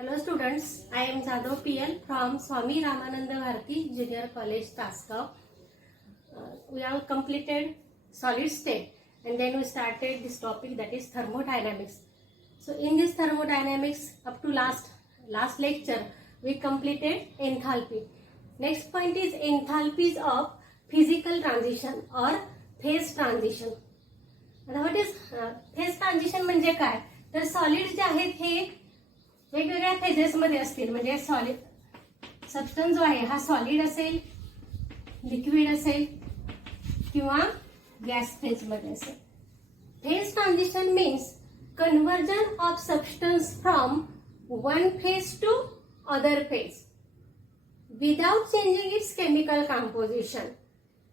Hello students, I am Jadhav PL from Swami Ramananda Bharati Junior College, Taskov. We have completed solid state and then we started this topic, that is thermodynamics. So in this thermodynamics up to last lecture we completed enthalpy. Next point is enthalpies of physical transition or phase transition. Now what is phase transition म्हणजे काय? तर solid जे आहेत हे वेगवेगळ्या phases मध्ये असतील. म्हणजे सॉलिड सबस्टन्स जो आहे हा सॉलिड असेल, लिक्विड असेल किंवा गॅस फेज मध्ये असेल. Phase transition means conversion of substance from one phase two other phase without changing it's chemical composition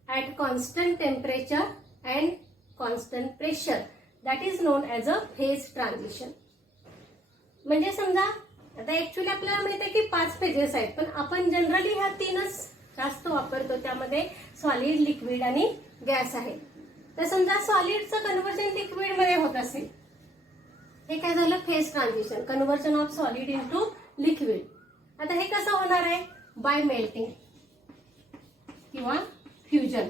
at constant temperature and constant pressure, that is known as a phase transition. म्हणजे समजा आता actually आपल्याला माहिती आहे की 5 phases आहेत, पण आपण जनरली ह्या 3च जास्त वापरतो. त्यामध्ये सॉलिड, लिक्विड आणि गॅस आहे. तर समजा सॉलिडचं कन्व्हर्जन लिक्विड मध्ये होत असेल, हे काय झालं? Phase transition, conversion of solid into liquid. आता हे कसं होणार आहे? बाय मेल्टिंग किंवा fusion.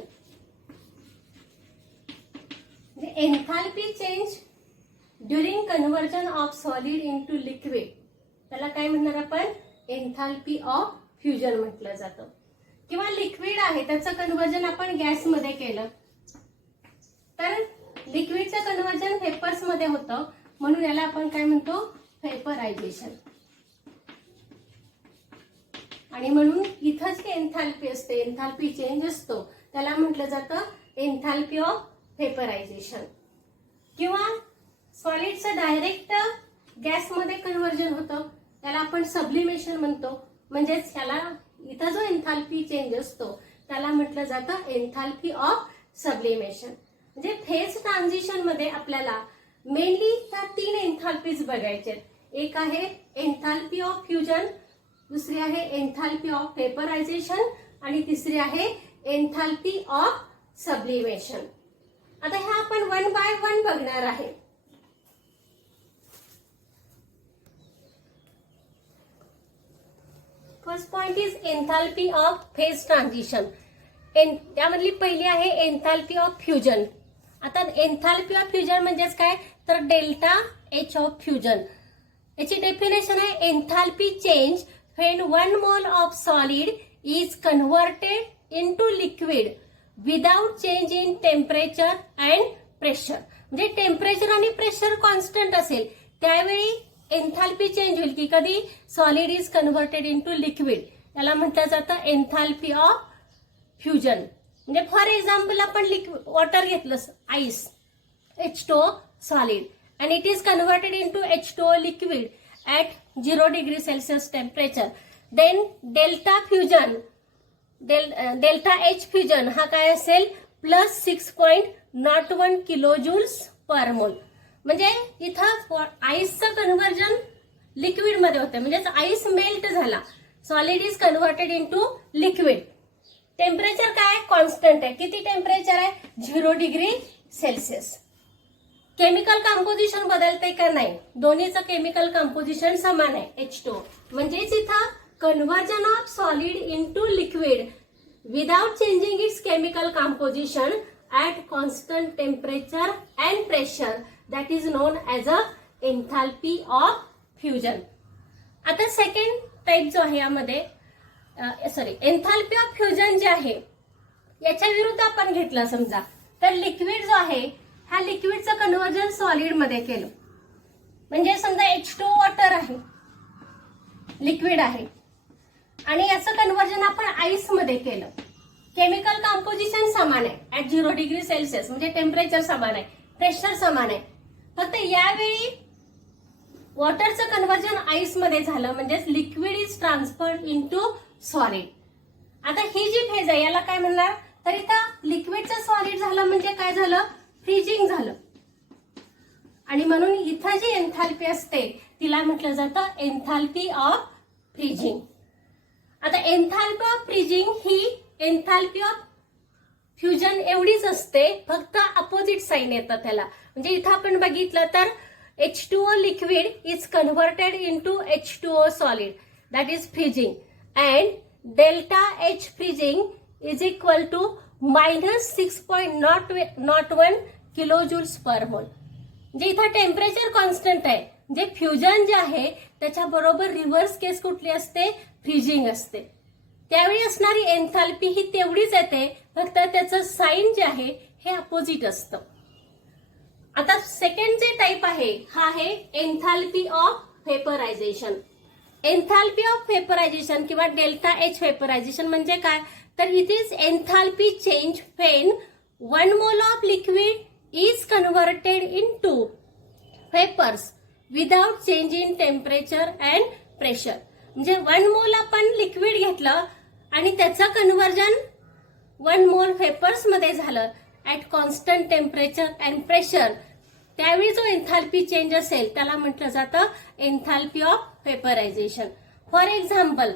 Enthalpy change during conversion of solid into liquid, त्याला काय म्हणणार आपण? एन्थाल्पी ऑफ फ्युजन म्हटलं जातं. किंवा लिक्विड आहे त्याचं कन्व्हर्जन आपण गॅसमध्ये केलं तर लिक्विडचं कन्व्हर्जन वेपर्स मध्ये होतं, म्हणून याला आपण काय म्हणतो? वेपरायझेशन. आणि म्हणून इथं जी एन्थाल्पी असते, एन्थाल्पी चेंज असतो, त्याला म्हटलं जातं एन्थाल्पी ऑफ वेपरायझेशन. किंवा सॉलिडचं डायरेक्ट गॅसमध्ये कन्व्हर्जन होतं, त्याला आपण सब्लिमेशन म्हणतो. म्हणजेच त्याला इथं जो एन्थाल्पी चेंज असतो त्याला म्हटलं जातं एन्थाल्पी ऑफ सब्लिमेशन. म्हणजे फेज ट्रान्झिशन मध्ये आपल्याला मेनली ह्या 3 एन्थाल्पीज बघायचे. एक आहे एन्थाल्पी ऑफ फ्युजन, दुसरी आहे एन्थाल्पी ऑफ वेपरायझेशन आणि तिसरी आहे एन्थाल्पी ऑफ सब्लिमेशन. आता ह्या आपण 1 बाय 1 बघणार आहे. First point is enthalpy of phase transition. त्यामधली पहिली आहे एन्थाल्पी ऑफ फ्युजन. आता एन्थाल्पी ऑफ फ्युजन म्हणजेच काय? तर डेल्टा एच ऑफ फ्युजन. याची डेफिनेशन आहे enthalpy change when 1 mole of solid is converted into liquid without change in temperature and pressure. म्हणजे टेम्परेचर आणि प्रेशर कॉन्स्टंट असेल त्यावेळी एन्थाल्पी चेंज होईल. की कधी? Solid is converted into liquid, याला म्हटलं जातं एन्थाल्पी ऑफ फ्युजन. म्हणजे फॉर एक्झाम्पल आपण वॉटर घेतलं, ice, H2O solid, and it is converted into H2O liquid at 0 degree Celsius temperature. Then delta fusion, delta H fusion हा काय असेल? Plus 6.01 kilojoules per mole. म्हणजे इथं आईसचं कन्व्हर्जन लिक्विड मध्ये होते, म्हणजे आईस मेल्ट झाला, solid is converted into liquid. Temperature काय? कॉन्स्टंट आहे. किती टेम्परेचर आहे? 0 डिग्री सेल्सिअस. केमिकल कंपोजिशन बदलते का? नाही, दोन्हीचं केमिकल कंपोजिशन समान आहे, H2O. म्हणजेच इथं conversion of solid into liquid without changing it's chemical composition at constant temperature and pressure, that is non as a enthalpy of fusion. आता second type जो आहे यामध्ये एन्थाल्पी ऑफ फ्युजन जे आहे याच्या विरुद्ध आपण घेतलं समजा, तर लिक्विड जो आहे ह्या लिक्विडचं कन्व्हर्जन सॉलिड मध्ये केलं. म्हणजे समजा H2O वॉटर आहे, लिक्विड आहे, आणि याचं कन्व्हर्जन आपण आईस मध्ये केलं. केमिकल कंपोजिशन समान आहे ऍट 0 डिग्री सेल्सिअस, म्हणजे टेम्परेचर समान आहे, प्रेशर समान आहे. फक्त यावेळी वॉटरचं कन्व्हर्जन आईस मध्ये झालं, म्हणजेच liquid is transferred into solid. आता ही जी फेज आहे याला काय म्हणणार? तर इथं लिक्विडचं सॉलिड झालं म्हणजे काय झालं? फ्रीजिंग झालं. आणि म्हणून इथं जी एन्थाल्पी असते तिला म्हटलं जातं एन्थाल्पी ऑफ फ्रीजिंग. आता enthalpy of freezing he enthalpy of fusion एवढीच असते, फक्त अपोजिट साइन येतं त्याला. म्हणजे इथं आपण बघितलं तर H2O liquid is converted into H2O solid, that is freezing, and delta H freezing is equal to minus 6.01 kilojoules per mole. जे इथं टेम्परेचर कॉन्स्टंट आहे, जे फ्युजन जे आहे त्याच्या बरोबर रिव्हर्स केस कुठली असते, फ्रीजिंग असते. त्यावेळी असणारी एन्थाल्पी ही तेवढीच येते, फक्त त्याचं साइन जे आहे हे अपोजिट असतं. आता सेकंड जे टाइप आहे हा आहे एन्थाल्पी ऑफ व्हेपरायझेशन. एन्थाल्पी ऑफ व्हेपरायझेशन किंवा डेल्टा एच व्हेपरायझेशन म्हणजे काय, तर it is enthalpy change when 1 mole of liquid is converted into vapors without change in temperature and pressure. म्हणजे 1 मोल आपण लिक्विड घेतलं आणि त्याचं कन्व्हर्जन 1 मोल व्हेपर्स मध्ये झालं at constant temperature and pressure. त्यावेळी जो एन्थाल्पी चेंज असेल त्याला म्हटलं जातं एन्थाल्पी ऑफ व्हेपरायझेशन. फॉर एक्झाम्पल,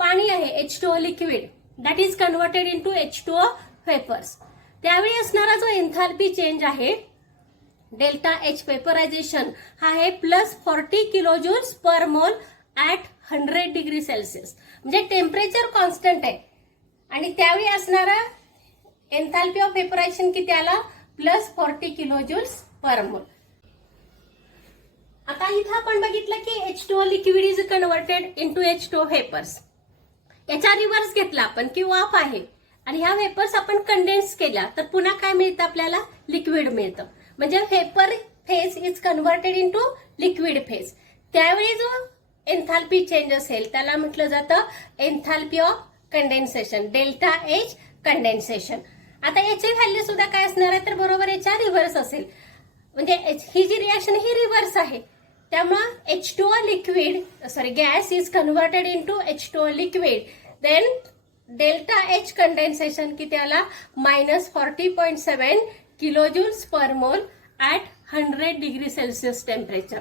पाणी आहे H2O liquid, that is converted into H2O vapours. त्यावेळी असणारा जो एन्थाल्पी चेंज आहे डेल्टा एच व्हेपरायझेशन हा आहे प्लस 40 किलोजूल्स पर मोल ऍट 100 डिग्री सेल्सिअस. म्हणजे टेम्परेचर कॉन्स्टंट आहे आणि त्यावेळी असणारा एन्थाल्पी ऑफ व्हेपरायझेशन किती आला, प्लस 40 किलोजूल्स पर मोल. आता इथं आपण बघितलं की H2O liquid is converted into H2O vapours. याचा रिव्हर्स घेतला आपण की वाफ आहे आणि ह्या व्हेपर्स आपण कंडेन्स केल्या तर पुन्हा काय मिळतं, आपल्याला लिक्विड मिळतं. म्हणजे vapour phase is converted into liquid phase. त्यावेळी जो एन्थाल्पी चेंज असेल त्याला म्हटलं जातं enthalpy of condensation, delta h condensation. आता याची व्हॅल्यू सुद्धा काय असणार आहे, तर बरोबर याच्या रिव्हर्स असेल. म्हणजे ही जी रिएक्शन ही रिव्हर्स आहे, त्यामुळे H2O liquid gas is converted into H2O liquid, then delta h condensation किती आला, मायनस 40.7 किलोजूल्स पर मोल ऍट 100 डिग्री सेल्सिअस टेम्परेचर.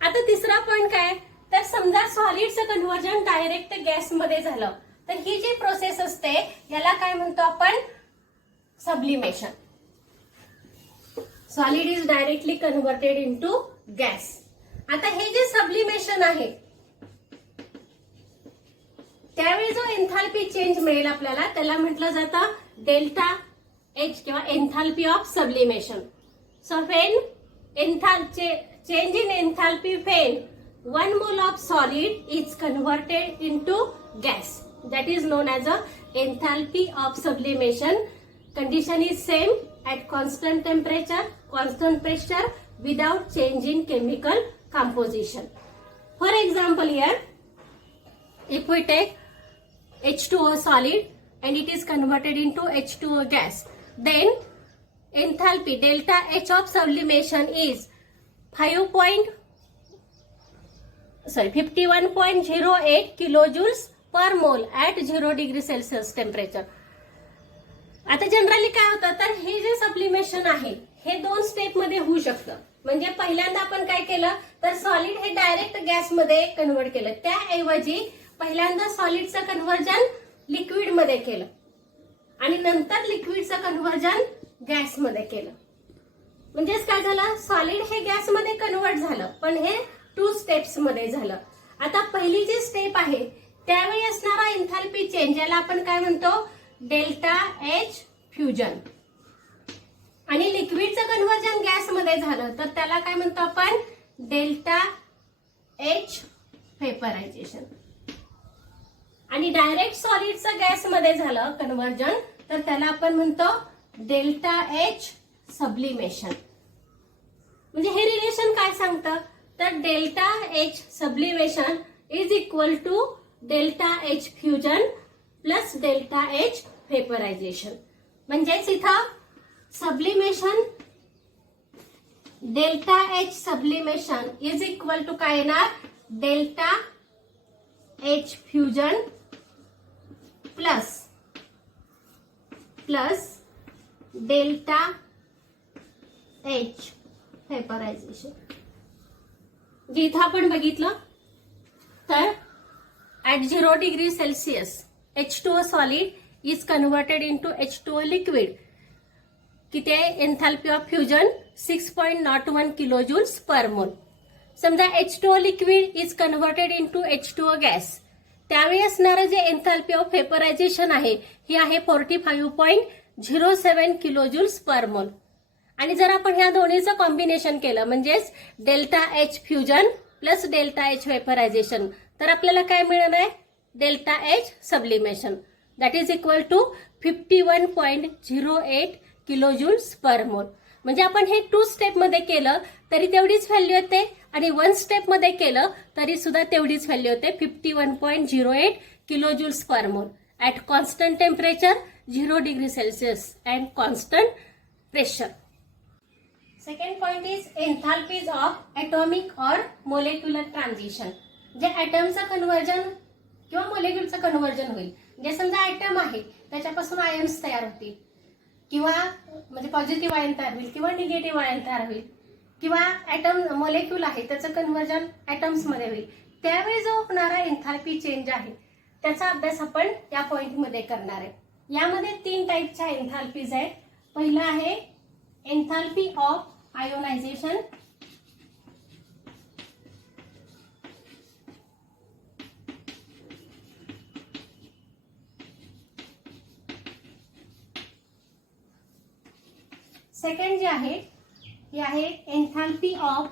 आता तिसरा पॉइंट काय, तर समजा सॉलिडचं कन्व्हर्जन डायरेक्ट गॅसमध्ये झालं तर ही जी प्रोसेस असते याला काय म्हणतो आपण, sublimation. Solid is directly converted into gas. आता हे जे सब्लिमेशन आहे त्यावेळी जो एन्थाल्पी चेंज मिळेल आपल्याला त्याला म्हटलं जातं डेल्टा एच किंवा enthalpy of sublimation. So when change in enthalpy when 1 mole of solid is converted into gas, that is non as a enthalpy of sublimation. Condition is same at constant temperature, constant pressure, without change in chemical composition. For example, here if we take H2O solid and it is converted into H2O gas, then enthalpy delta H of sublimation is 51.08 kilojoules per mole at 0 degree Celsius temperature. आता generally काय होतं, तर हे जे sublimation आहे हे 2 step मध्ये होऊ शकतं. म्हणजे पहिल्यांदा आपण काय केलं, तर सॉलिड हे डायरेक्ट गॅसमध्ये कन्व्हर्ट केलं, त्याऐवजी पहिल्यांदा सॉलिडचं कन्व्हर्जन लिक्विड मध्ये केलं आणि नंतर लिक्विडचं कन्व्हर्जन गॅसमध्ये केलं. म्हणजेच काय झालं, सॉलिड हे गॅसमध्ये कन्व्हर्ट झालं पण हे 2 स्टेप्स मध्ये झालं. आता पहिली जी स्टेप आहे त्यावेळी असणारा एन्थाल्पी चेंज याला आपण काय म्हणतो, डेल्टा एच फ्युजन. आणि लिक्विडचं कन्व्हर्जन गॅसमध्ये झालं तर त्याला काय म्हणतो आपण, डेल्टा एच व्हेपरायझेशन. आणि डायरेक्ट सॉलिडचं गॅसमध्ये झालं कन्व्हर्जन तर त्याला आपण म्हणतो डेल्टा एच सब्लिमेशन. म्हणजे हे रिलेशन काय सांगतं, तर delta H sublimation is equal to delta H fusion plus delta H vaporisation. म्हणजेच इथं sublimation delta H sublimation is equal to काय येणार, delta H fusion plus delta H vaporisation. जिथं आपण बघितलं तर at 0 degree Celsius H2O solid is converted into H2O liquid. किती आहे, enthalpy of fusion 6.01 kilojoules per mole. समजा H2O liquid is converted into H2O gas, त्यावेळी असणारं जे एन्थाल्पी ऑफ व्हेपरायझेशन आहे ही आहे 45.07 किलोजूल्स पर मोल. आणि जर आपण ह्या दोन्हीचं कॉम्बिनेशन केलं म्हणजेच delta H fusion plus delta H vaporisation, तर आपल्याला काय मिळणार आहे? Delta H sublimation, that is equal to 51.08 kilojoules per mole. म्हणजे आपण हे 2 स्टेपमध्ये केलं तरी तेवढीच व्हॅल्यू येते आणि 1 स्टेपमध्ये केलं तरी सुद्धा तेवढीच व्हॅल्यू येते 51.08 kilojoules per mole at constant temperature 0 degree Celsius and constant pressure. Second point is enthalpies of atomic or molecular transition. जे ॲटमचं कन्व्हर्जन किंवा मोलेक्युलचं कन्व्हर्जन होईल. जे समजा ॲटम आहे त्याच्यापासून आयन्स तयार होतील किंवा म्हणजे पॉझिटिव्ह आयन तयार होईल किंवा निगेटिव्ह आयन तयार होईल किंवा ॲटम मोलेक्युल आहे त्याचं कन्व्हर्जन ॲटम्समध्ये होईल, त्यावेळी जो होणारा एन्थाल्पी चेंज आहे त्याचा अभ्यास आपण या पॉइंटमध्ये करणार आहे. यामध्ये 3 टाईपच्या एन्थाल्पीज आहेत. पहिलं आहे एन्थाल्पी ऑफ आयोनायझेशन, सेकंड जे आहे हे आहे एन्थाल्पी ऑफ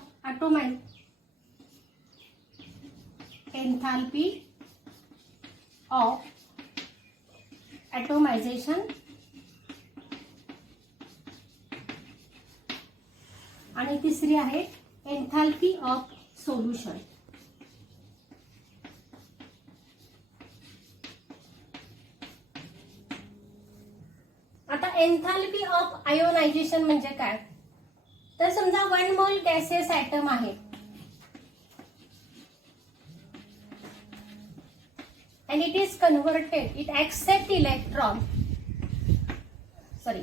ॲटोमायझेशन आणि तिसरी आहे एन्थाल्पी ऑफ सोल्युशन. आता एन्थाल्पी ऑफ आयोनायझेशन म्हणजे काय? तर समजा 1 मोल गॅसियस ॲटम आहे and it is converted, it accept electron,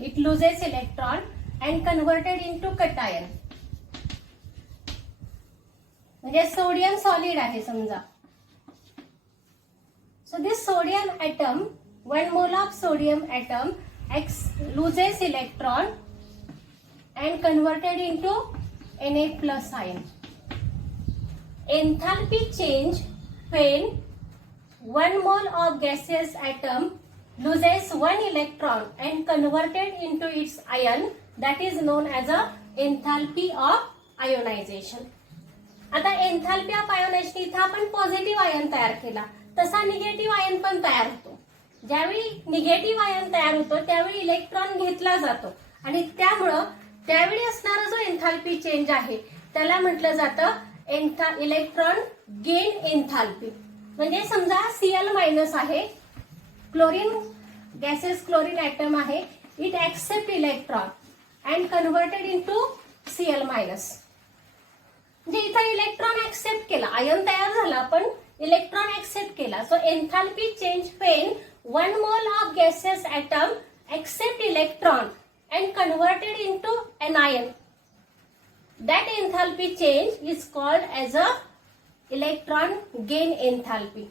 it loses electron and converted into cation. म्हणजे सोडियम सॉलिड आहे समजा. So this sodium atom, 1 mole of sodium atom loses electron and converted into Na plus ion. Enthalpy change when 1 mole of gaseous atom loses 1 electron and converted into its ion, that is known as a enthalpy of ionization. आता enthalpy of ionisation इथं आपण positive ion तयार केला, तसा negative ion पण तयार होतो. ज्यावेळी निगेटिव्ह आयन तयार होतो त्यावेळी इलेक्ट्रॉन घेतला जातो आणि त्यामुळं त्यावेळी असणारा जो एन्थाल्पी चेंज आहे त्याला म्हटलं जातं इलेक्ट्रॉन गेन एन्थाल्पी. म्हणजे समजा Cl मायनस आहे, क्लोरीन गॅसेस क्लोरीन ॲटम आहे, it accept electron and converted into Cl minus. म्हणजे इथं इलेक्ट्रॉन ऍक्सेप्ट केला, आयन तयार झाला पण इलेक्ट्रॉन ऍक्सेप्ट केला. So enthalpy change when 1 mole of gases atom accept electron and converted into an ion. That enthalpy change is called as a electron gain enthalpy.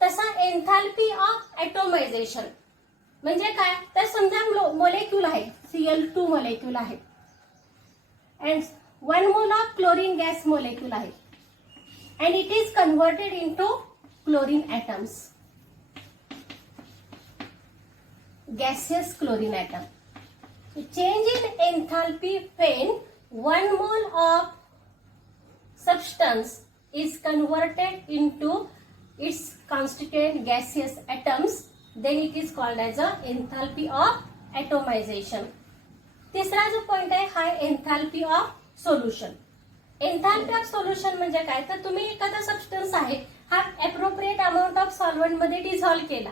तसा enthalpy of atomization म्हणजे काय? तर समजा molecule आहे, Cl2 molecule आहे and 1 mole of chlorine gas molecule आहे and it is converted into chlorine atoms, gaseous chlorine atom. Change in enthalpy when 1 mole of substance is converted into its constituent gaseous atoms, then it is called as a enthalpy of atomization. तिसरा जो point आहे हा enthalpy of solution. Enthalpy of solution म्हणजे काय? तर तुम्ही एखादा substance आहे हा एप्रोप्रिएट अमाऊंट ऑफ सॉल्व्हंट मध्ये डिझॉल्व्ह केला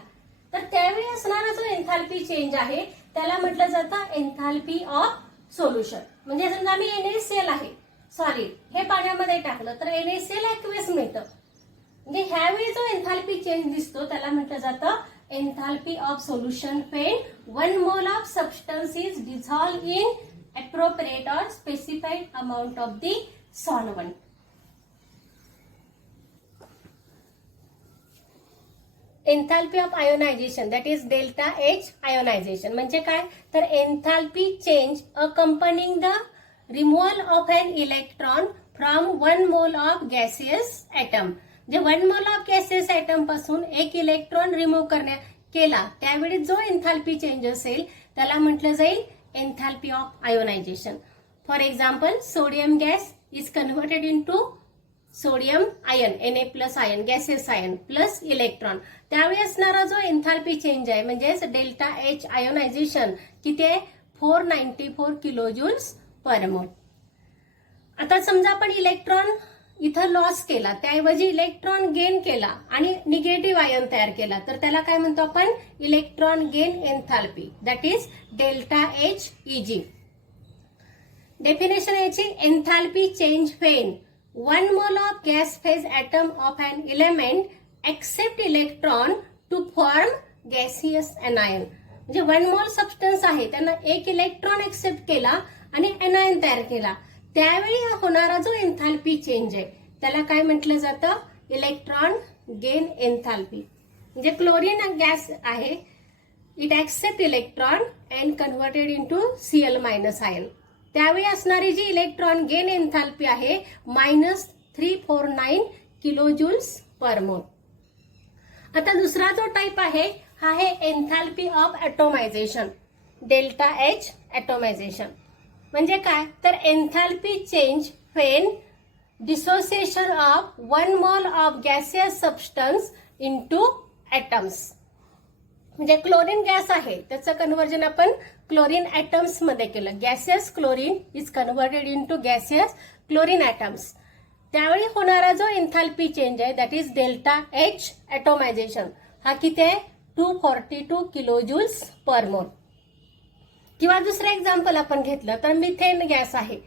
तर त्यावेळी असणारा जो एन्थाल्पी चेंज आहे त्याला म्हटलं जातं एन्थाल्पी ऑफ सोल्युशन. म्हणजे समजा मी NaCl आहे सॉलिड हे पाण्यामध्ये टाकलं तर NaCl ऍक्वेस मिळतं. म्हणजे ह्यावेळी जो एन्थाल्पी चेंज दिसतो त्याला म्हटलं जातं enthalpy of solution when 1 mole of substance is dissolved in appropriate or specified amount of the solvent. Enthalpy of ionization that is delta h ionization म्हणजे काय? तर enthalpy change accompanying the removal of an electron from 1 mole of gaseous item. जे 1 mole of gaseous item पासून एक electron remove करण्यात केला त्यावेळी जो एन्थाल्पी चेंज असेल त्याला म्हटलं जाईल enthalpy of ionization. For example, sodium gas is converted into sodium ion, Na+ ion, gaseous ion plus electron. त्यावेळी असणारा जो एन्थाल्पी चेंज आहे म्हणजेच डेल्टा एच आयोनायझेशन किती आहे? 494 किलोजूल्स पर मोल. आता समजा आपण इलेक्ट्रॉन इथं लॉस केला, त्याऐवजी इलेक्ट्रॉन गेन केला आणि निगेटिव्ह आयन तयार केला, तर त्याला काय म्हणतो आपण? Electron gain enthalpy, that is delta H Eg. Definition याची, enthalpy change when 1 mole of gas phase atom of an element accept electron to form gaseous anion. म्हणजे 1 मोल सबस्टन्स आहे, त्यांना एक इलेक्ट्रॉन एक्सेप्ट केला आणि एनायन तयार केला, त्यावेळी होणारा जो एन्थाल्पी चेंज आहे त्याला काय म्हटलं जातं? Electron gain enthalpy. म्हणजे क्लोरीन गॅस आहे, it accept electron and converted into Cl- ion. त्यावेळी असणारी जी इलेक्ट्रॉन गेन एन्थाल्पी आहे -349 किलोजूल्स पर मोल. आता दुसरा जो टाइप आहे हा आहे enthalpy of atomization, delta h atomization. म्हणजे काय? तर enthalpy change when dissociation of 1 mole of gaseous substance into atoms. म्हणजे क्लोरीन गॅस आहे त्याचं कन्व्हर्जन आपण क्लोरीन ॲटम्स मध्ये केलं. Gaseous chlorine is converted into gaseous chlorine atoms. त्यावेळी होणारा जो एन्थाल्पी चेंज आहे that is delta h atomization. हा किती आहे? 242 किलोजूल्स पर मोल. किंवा दुसरं एक्झाम्पल आपण घेतलं तर मिथेन गॅस आहे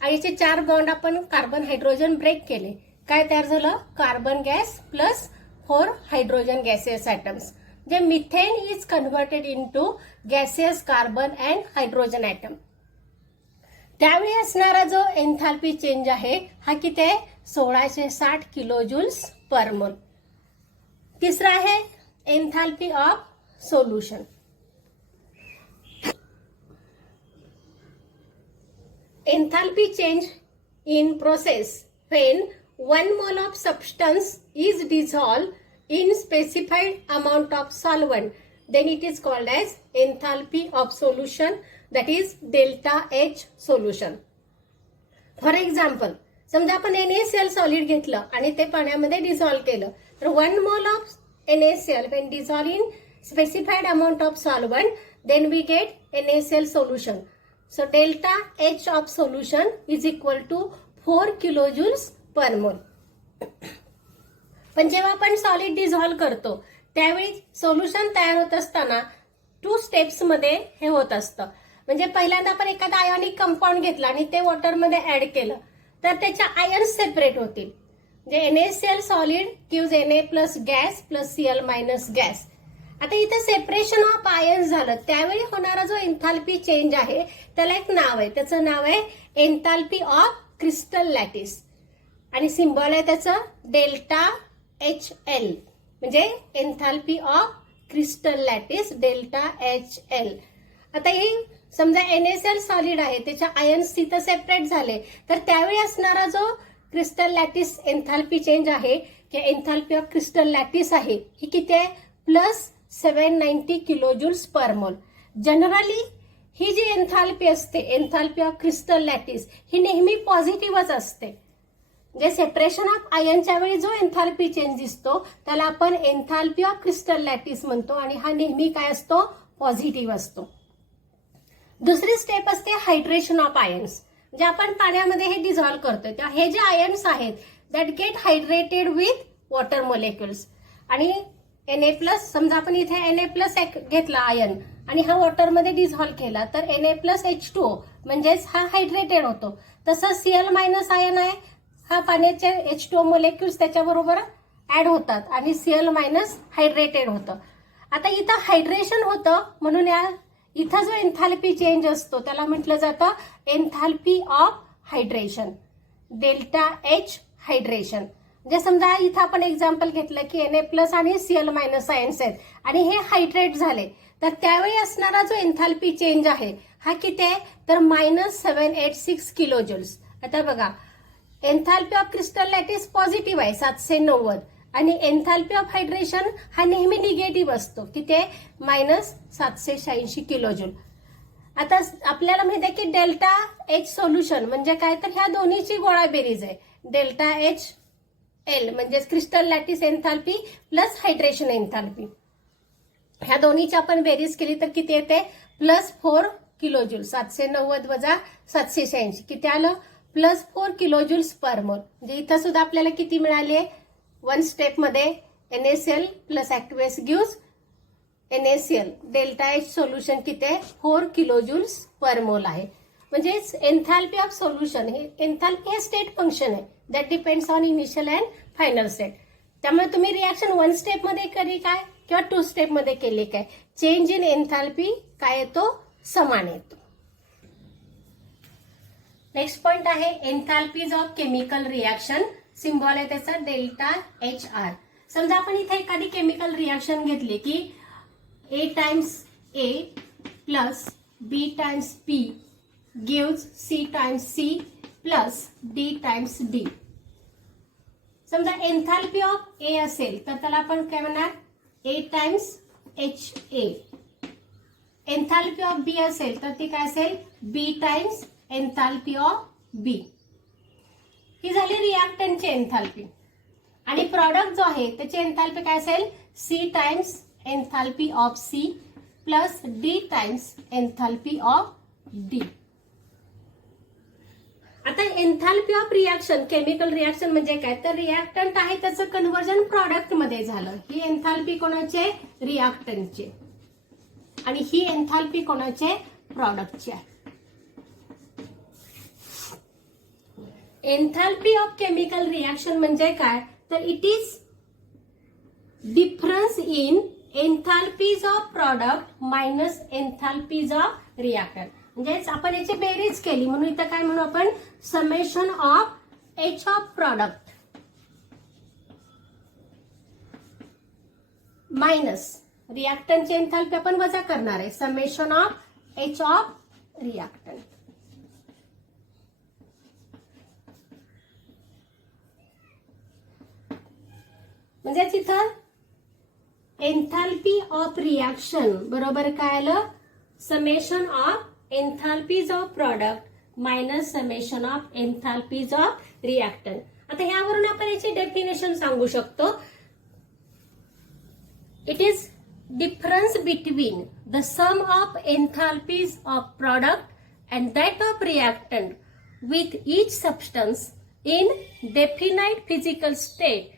आणि याचे 4 बॉन्ड आपण कार्बन हायड्रोजन ब्रेक केले, काय तयार झालं? Carbon gas plus 4 hydrogen gaseous atoms. जे methane is converted into gaseous carbon and hydrogen atom. त्यावेळी असणारा जो एन्थाल्पी चेंज आहे हा किती आहे? 1660 किलोजूल्स पर मोल. तिसरा आहे enthalpy of solution. Enthalpy change in process when 1 mole of substance is dissolved in specified amount of solvent, then it is called as enthalpy of solution, that is delta H solution. For example, समजा आपण NaCl solid घेतलं आणि ते पाण्यामध्ये dissolve केलं, तर 1 mole of NaCl when dissolved in specified amount of solvent, then we get NaCl solution. So delta H of solution is equal to 4 kilojoules per mole. पण जेव्हा आपण सॉलिड डिझॉल्व्ह करतो त्यावेळी सोल्युशन तयार होत असताना 2 स्टेप्स मध्ये हे होत असतं. म्हणजे पहिल्यांदा आपण एखादा आयोनिक कंपाऊंड घेतला आणि ते वॉटरमध्ये ऍड केलं तर त्याच्या आयन्स सेपरेट होतील. म्हणजे NaCl solid gives Na+ gas plus Cl- gas. आता इथे सेपरेशन ऑफ आयन्स झालं त्यावेळी होणारा जो एन्थाल्पी चेंज आहे त्याला एक नाव आहे, त्याचं नाव आहे एन्थाल्पी ऑफ क्रिस्टल लॅटिस आणि सिम्बॉल आहे त्याचं डेल्टा HL. म्हणजे enthalpy of crystal lattice delta HL. आता हे समजा NaCl सॉलिड आहे त्याच्या आयन्स तिथं सेपरेट झाले तर त्यावेळी असणारा जो क्रिस्टल लॅटिस एन्थाल्पी चेंज आहे किंवा एन्थाल्पी ऑफ क्रिस्टल लॅटिस आहे ही किती आहे? +790 किलोजूल्स पर मोल. जनरली ही जी एन्थाल्पी असते एन्थाल्पी ऑफ क्रिस्टल लॅटिस ही नेहमी पॉझिटिव्हच असते. जे सेपरेशन ऑफ आयनच्या वेळी जो एन्थाल्पी चेंज दिसतो त्याला आपण एन्थाल्पी ऑफ क्रिस्टल लॅटिस म्हणतो आणि हा नेहमी काय असतो? पॉझिटिव्ह असतो. दुसरी स्टेप असते हायड्रेशन ऑफ आयन्स. जे आपण पाण्यामध्ये हे डिझॉल्व्ह करतोय तेव्हा हे जे आयन्स आहेत that get hydrated with water molecules आणि Na+, समजा आपण इथे Na+ घेतला आयन आणि हा वॉटरमध्ये डिझॉल्व्ह केला तर Na+H2O म्हणजेच हा हायड्रेटेड होतो. तसं Cl- आयन आहे, हा पाण्याचे H2O मोलेक्युल्स त्याच्याबरोबर ऍड होतात आणि Cl- हायड्रेटेड होतं. आता इथं हायड्रेशन होतं म्हणून या इथं जो एन्थाल्पी चेंज असतो त्याला म्हटलं जातं enthalpy of hydration, delta H hydration. म्हणजे समजा इथं आपण एक्झाम्पल घेतलं की Na+ आणि Cl- आयन्स आहेत आणि हे हायड्रेट झाले, तर त्यावेळी असणारा जो एन्थाल्पी चेंज आहे हा किती आहे, तर -786 किलो जूल्स. आता बघा, enthalpy of crystal lattice positive आहे 790 आणि एन्थाल्पी ऑफ हायड्रेशन हा नेहमी निगेटिव्ह असतो, किती आहे, -786 किलो जूल. आता आपल्याला माहिती आहे की डेल्टा एच सोल्युशन म्हणजे काय, तर ह्या दोन्हीची गोळा बेरीज आहे. डेल्टा एच एल म्हणजे crystal lattice enthalpy plus hydration enthalpy, ह्या दोन्हीची आपण बेरीज केली तर किती येते, +4 किलो जूल. 790 वजा 786 किती आलं, +4 किलो जूल्स पर मोल. म्हणजे इथं सुद्धा आपल्याला किती मिळाले, 1 स्टेप मध्ये NaCl plus activase gives NaCl. Delta H solution किती आहे, 4 किलो जूल्स पर मोल आहे. म्हणजेच एन्थाल्पी ऑफ सोल्युशन, हे एन्थाल्पी हे स्टेट फंक्शन आहे that depends on initial and final state. त्यामुळे तुम्ही रिॲक्शन 1 स्टेप मध्ये करी काय किंवा 2 स्टेप मध्ये केली काय, चेंज इन एन्थाल्पी काय येतो, समान येतो. नेक्स्ट पॉइंट आहे एन्थाल्पीज ऑफ केमिकल रिॲक्शन. सिम्बॉल आहे त्याचा डेल्टा HR. समजा आपण इथे एखादी केमिकल रिॲक्शन घेतली की A times A plus B times B gives C times C plus D times D. समजा एन्थाल्पी ऑफ A असेल तर त्याला आपण काय म्हणणार, A times HA. Enthalpy of B असेल तर ती काय असेल, B times enthalpy of B. ही झाली रिॲक्टंटची एन्थाल्पी. आणि प्रॉडक्ट जो आहे त्याची एन्थाल्पी काय असेल, C times enthalpy of C plus D times enthalpy of D. आता enthalpy of reaction, chemical reaction म्हणजे काय, तर रिॲक्टंट आहे त्याचं कन्व्हर्जन प्रॉडक्ट मध्ये झालं. ही एन्थाल्पी कोणाचे, रिॲक्टंटचे, आणि ही एन्थाल्पी कोणाचे, प्रॉडक्टची आहे. एन्थाल्पी ऑफ केमिकल रिॲक्शन म्हणजे काय, तर it is difference in enthalpies of product minus enthalpies of reactant. म्हणजेच आपण याची बेरीज केली म्हणून इथं काय म्हणू आपण, summation of H of product minus रिॲक्टंटची एन्थाल्पी आपण वजा करणार आहे, summation of H of reactant. म्हणजे तिथं एन्थाल्पी ऑफ रिॲक्शन बरोबर काय आलं, summation of enthalpies of product minus summation of enthalpies of reactant. आता ह्यावरून आपण याची डेफिनेशन सांगू शकतो. It is difference between the sum of enthalpies of product and that of reactant with each substance in definite physical state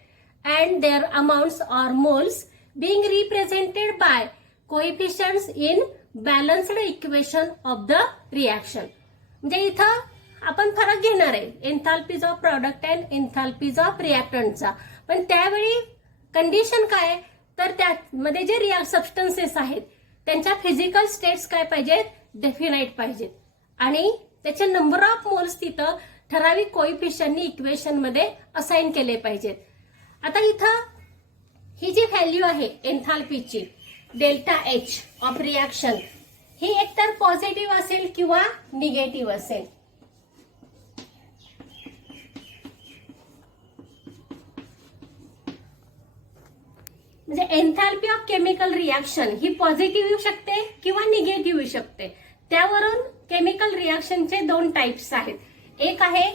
and their amounts or moles being represented by coefficients in balanced equation of the reaction. म्हणजे इथं आपण फरक घेणार आहे एन्थाल्पीज of product and एन्थाल्पीज of रिॲक्टंटचा. पण त्यावेळी condition काय, तर त्यामध्ये जे सबस्टन्सेस आहेत त्यांच्या फिजिकल स्टेट्स काय पाहिजेत, डेफिनाइट पाहिजेत, आणि त्याचे नंबर ऑफ मोल्स तिथं ठराविक कोएफिशियंटनी इक्वेशन मध्ये असाइन केले पाहिजेत. आता इथं ही जी व्हॅल्यू आहे एन्थाल्पीची, डेल्टा एच ऑफ रिॲक्शन, ही एकतर पॉझिटिव्ह असेल किंवा निगेटिव्ह असेल. म्हणजे enthalpy of chemical reaction he positive येऊ शकते किंवा निगेटिव्ह येऊ शकते. त्यावरून केमिकल रिॲक्शनचे 2 टाइप्स आहेत. एक आहे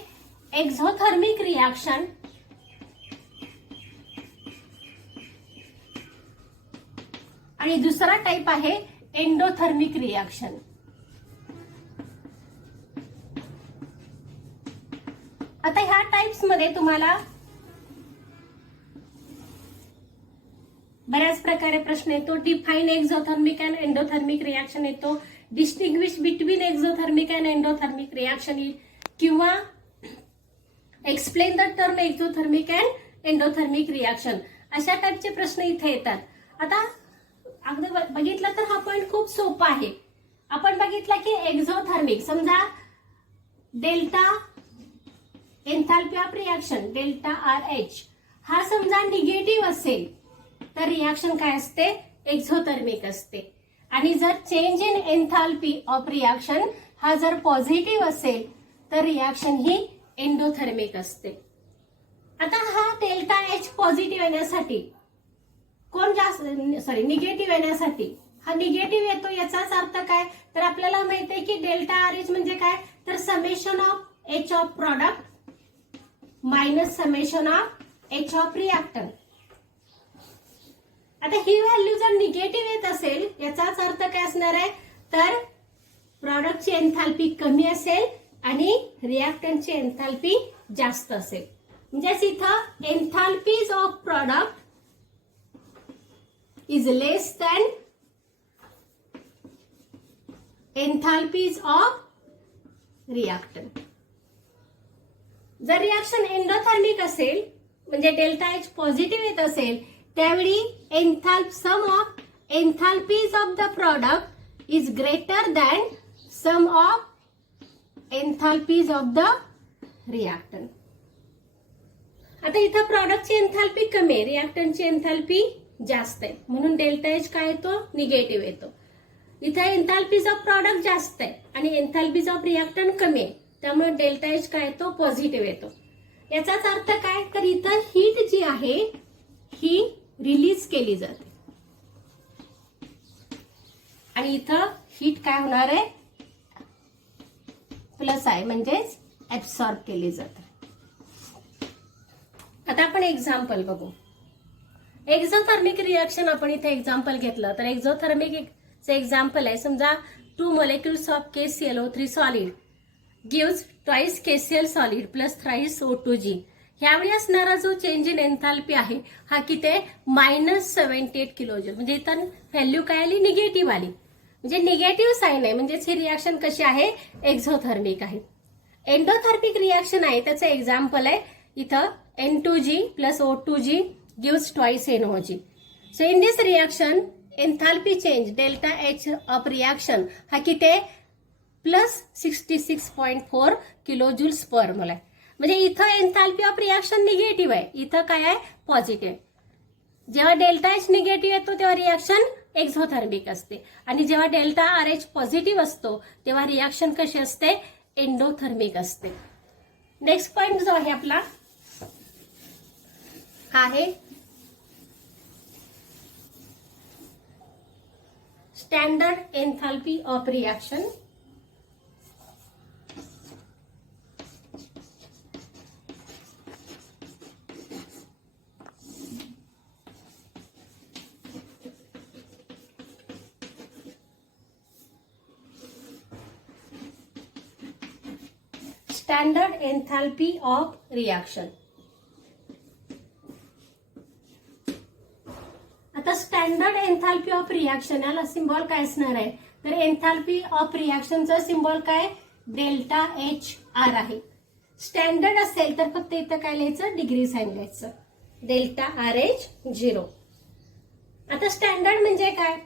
एक्झोथर्मिक रिॲक्शन आणि दुसरा टाइप आहे एंडोथर्मिक रिॲक्शन. आता ह्या टाइप्स मध्ये तुम्हाला बऱ्याच प्रकारे प्रश्न येतो. Define exothermic and endothermic reaction येतो, distinguish between exothermic and endothermic reaction, किंवा explain the term exothermic and endothermic reaction, अशा टाइपचे प्रश्न इथे येतात. आता अगदी बघितलं तर हा पॉइंट खूप सोपा आहे. आपण बघितलं की एक्झोथर्मिक, समजा delta enthalpy of reaction delta RH हा समजा निगेटिव्ह असेल तर रिॲक्शन काय असते, एक्झोथर्मिक असते. आणि जर change in enthalpy of reaction हा जर पॉझिटिव्ह असेल तर रिॲक्शन ही एंडोथर्मिक असते. आता हा डेल्टा एच पॉझिटिव्ह येण्यासाठी कोण जास्त निगेटिव्ह येण्यासाठी हा निगेटिव्ह येतो, याचाच अर्थ काय, तर आपल्याला माहिती आहे की डेल्टा आर एच म्हणजे काय, तर summation of H of product minus summation of H of reactant. आता ही व्हॅल्यू जर निगेटिव्ह येत असेल याचाच अर्थ काय असणार आहे, तर प्रॉडक्टची एन्थाल्पी कमी असेल आणि रिॲक्टंटची एन्थाल्पी जास्त असेल. म्हणजेच इथं enthalpies of product is less than enthalpies of reactant. जर रिॲक्शन एंडोथर्मिक असेल म्हणजे डेल्टा एच पॉझिटिव्ह येत असेल त्यावेळी sum of enthalpies of the product is greater than sum of enthalpies of the reactant. आता इथं प्रॉडक्टची एन्थाल्पी कमी आहे, रिॲक्टंटची एन्थाल्पी जास्त आहे, म्हणून डेल्टा एच काय येतो, निगेटिव्ह येतो. इथं एन्थाल्पीज ऑफ प्रॉडक्ट जास्त आहे आणि एन्थाल्पीज ऑफ रिॲक्टंट कमी आहे, त्यामुळे डेल्टा एच काय येतो, पॉझिटिव्ह येतो. याचाच अर्थ काय, तर इथं हीट जी आहे ही रिलीज केली जाते आणि इथं हीट काय होणार आहे, प्लस आहे, म्हणजेच ऍब्सॉर्ब केली जाते. आता आपण एक्झाम्पल बघू. एक्झोथर्मिक रिॲक्शन आपण इथे एक्झाम्पल घेतलं तर एक्झोथर्मिक एक्झाम्पल आहे, समजा 2 molecules of KClO3 solid gives twice KCl solid plus thrice O2G. ह्यावेळी असणारा जो चेंज इन एन्थाल्पी आहे हा किती आहे, -78 किलोजूल. म्हणजे इथं व्हॅल्यू काय आली, निगेटिव्ह आली, म्हणजे निगेटिव्ह साईन आहे, म्हणजेच ही रिॲक्शन कशी आहे, एक्झोथर्मिक आहे. एंडोथर्मिक रिॲक्शन आहे त्याचं एक्झाम्पल आहे इथं N2G plus O2G gives twice NOG. So in this reaction enthalpy change delta H of reaction हा किती आहे, प्लस 66.4 किलोजूल्स पर मोल आहे. म्हणजे इथं एन्थाल्पी ऑफ रिॲक्शन निगेटिव्ह आहे, इथं काय आहे, पॉझिटिव्ह. जेव्हा डेल्टा एच निगेटिव्ह येतो तेव्हा रिॲक्शन एक्झोथर्मिक असते आणि जेव्हा डेल्टा आर एच पॉझिटिव्ह असतो तेव्हा रिॲक्शन कशी असते, एंडोथर्मिक असते. नेक्स्ट पॉइंट जो आहे आपला हा आहे standard enthalpy of reaction. Standard enthalpy of reaction. आता स्टँडर्ड एन्थाल्पी ऑफ रिॲक्शन याला सिम्बॉल काय असणार आहे, तर एन्थाल्पी ऑफ रिॲक्शनचा सिम्बॉल काय, डेल्टा एच आर आहे. स्टँडर्ड असेल तर फक्त इथं काय लिहायचं, डिग्री साइन लिहायचं, डेल्टा आर एच 0. आता स्टँडर्ड म्हणजे काय,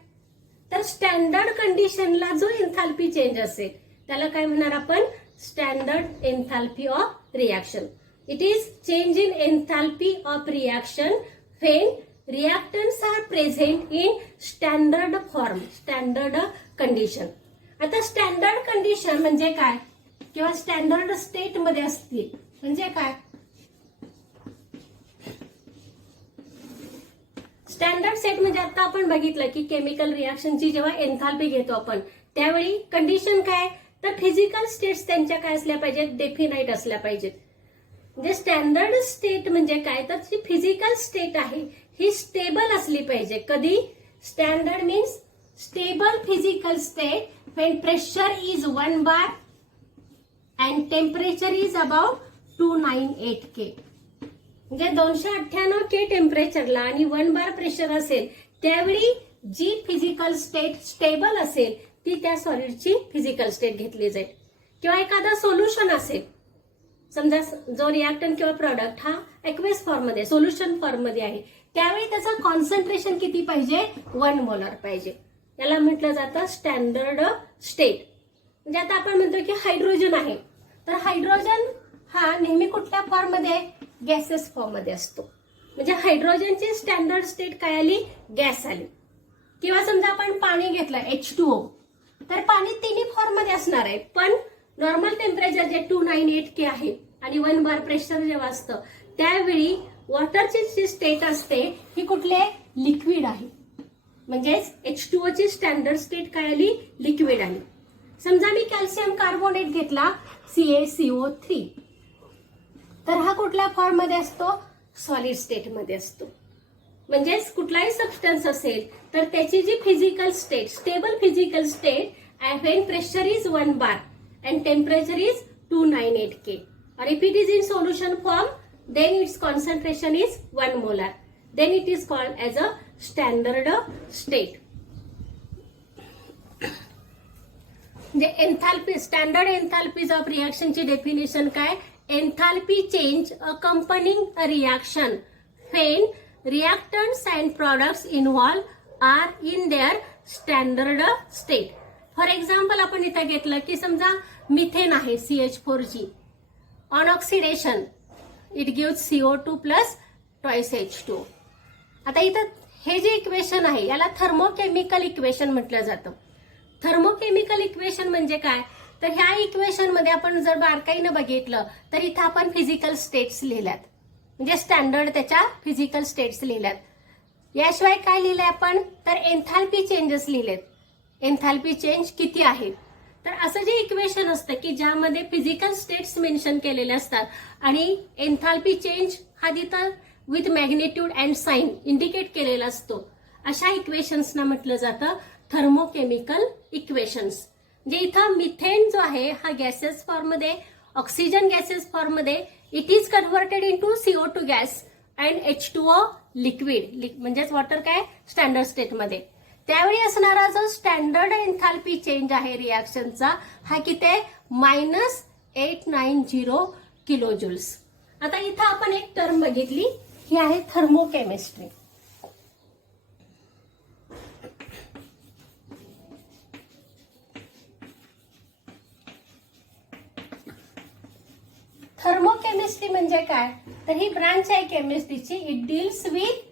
तर स्टँडर्ड कंडिशनला जो एन्थाल्पी चेंज असेल त्याला काय म्हणणार आपण, standard enthalpy of reaction. It is change in enthalpy of reaction when reactants are present in standard form, standard condition. आता स्टँडर्ड कंडिशन म्हणजे काय किंवा स्टँडर्ड स्टेट मध्ये असतील म्हणजे काय, स्टँडर्ड सेट म्हणजे आता आपण बघितलं की केमिकल रिॲक्शनची जेव्हा एन्थाल्पी घेतो आपण त्यावेळी कंडिशन काय, तर फिजिकल स्टेट्स त्यांच्या काय असल्या पाहिजेत, डेफिनाइट असल्या पाहिजेत. म्हणजे स्टँडर्ड स्टेट म्हणजे काय, तर जी फिजिकल स्टेट आहे ही स्टेबल असली पाहिजे. कधी, standard means stable physical state when pressure is 1 bar and temperature is about 298 K. म्हणजे 298 K टेम्परेचरला आणि 1 bar प्रेशर असेल त्यावेळी जी फिजिकल स्टेट स्टेबल असेल ती त्या सॉलिडची फिजिकल स्टेट घेतली जाईल. किंवा एखादा सोल्युशन असेल, समजा जो रिॲक्टंट किंवा प्रॉडक्ट हा एक्वेस फॉर्म मध्ये, सोल्युशन फॉर्म मध्ये आहे, त्यावेळी त्याचं कॉन्सन्ट्रेशन किती पाहिजे, 1 मोलार पाहिजे. याला म्हटलं जातं स्टँडर्ड स्टेट. म्हणजे आता आपण म्हणतो की हायड्रोजन आहे, तर हायड्रोजन हा नेहमी कुठल्या फॉर्म मध्ये, गॅसेस फॉर्म मध्ये असतो. म्हणजे हायड्रोजनची स्टँडर्ड स्टेट काय आली, गॅस आली. किंवा समजा आपण पाणी घेतलं H2O, तर पाणी तिन्ही फॉर्म मध्ये असणार आहे, पण नॉर्मल टेम्परेचर जे 298K आहे आणि 1 बार प्रेशर जेव्हा असतं त्यावेळी वॉटरची जी स्टेट असते ही कुठले, लिक्विड आहे. म्हणजेच H2O ची स्टँडर्ड स्टेट काय आली, लिक्विड आली. समजा मी कॅल्शियम कार्बोनेट घेतला CaCO3, तर हा कुठल्या फॉर्म मध्ये असतो, सॉलिड स्टेट मध्ये असतो. म्हणजेच कुठलाही सबस्टन्स असेल तर त्याची जी physical state, stable physical state when pressure is 1 bar and temperature is 298K, or if it is in solution form then its concentration is 1 molar, then it is called as a standard state. म्हणजे enthalpy, standard एन्थाल्पीज of reaction ची definition काय, enthalpy change accompanying a reaction when reactants and products involved are in their standard state. For example आपण इथं घेतलं की समजा methane आहे CH4G, on oxidation it gives CO2 plus twice H2O. आता इथं हे जे इक्वेशन आहे याला थर्मोकेमिकल इक्वेशन म्हटलं जातं. थर्मोकेमिकल इक्वेशन म्हणजे काय, तर ह्या इक्वेशन मध्ये आपण जर बारकाईनं बघितलं तर इथं आपण फिजिकल स्टेट्स लिहिल्यात, म्हणजे स्टँडर्ड त्याच्या फिजिकल स्टेट्स लिहिल्यात. याशिवाय काय लिहिलंय आपण, तर एन्थाल्पी चेंजेस लिहिलेत, एन्थाल्पी चेंज किती आहे. तर असं जे इक्वेशन असतं की ज्यामध्ये फिजिकल स्टेट्स मेन्शन केलेले असतात आणि एन्थाल्पी चेंज हा तिथं with magnitude and sign indicate केलेला असतो, अशा इक्वेशन्सना म्हटलं जातं थर्मोकेमिकल इक्वेशन्स. म्हणजे इथं मिथेन जो आहे हा गॅसेस फॉर्म मध्ये, ऑक्सिजन गॅसेस फॉर्म मध्ये, it is converted into CO2 gas and H2O liquid, म्हणजेच वॉटर काय स्टँडर्ड स्टेट मध्ये. त्यावेळी असणारा जो स्टँडर्ड एन्थाल्पी चेंज आहे रिॲक्शनचा हा किती आहे, -890 किलोजूल्स. आता इथं आपण एक टर्म बघितली, ही आहे थर्मोकेमिस्ट्री. थर्मोकेमिस्ट्री म्हणजे काय, तर ही ब्रांच आहे केमिस्ट्रीची. It deals with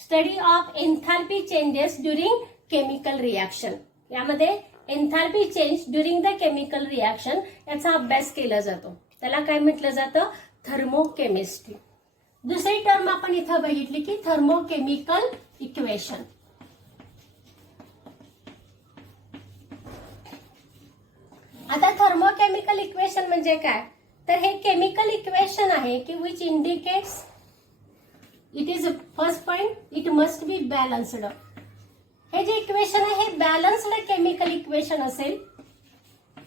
study of enthalpy changes during chemical reaction. यामध्ये enthalpy change during the chemical reaction याचा अभ्यास केला जातो, त्याला काय म्हटलं जातं, थर्मोकेमिस्ट्री. दुसरी टर्म आपण इथं बघितली की थर्मोकेमिकल इक्वेशन. आता थर्मोकेमिकल इक्वेशन म्हणजे काय, तर हे केमिकल इक्वेशन आहे की which indicates, it is first point, it must be balanced. हे जे इक्वेशन आहे हे बॅलन्स्ड केमिकल इक्वेशन असेल,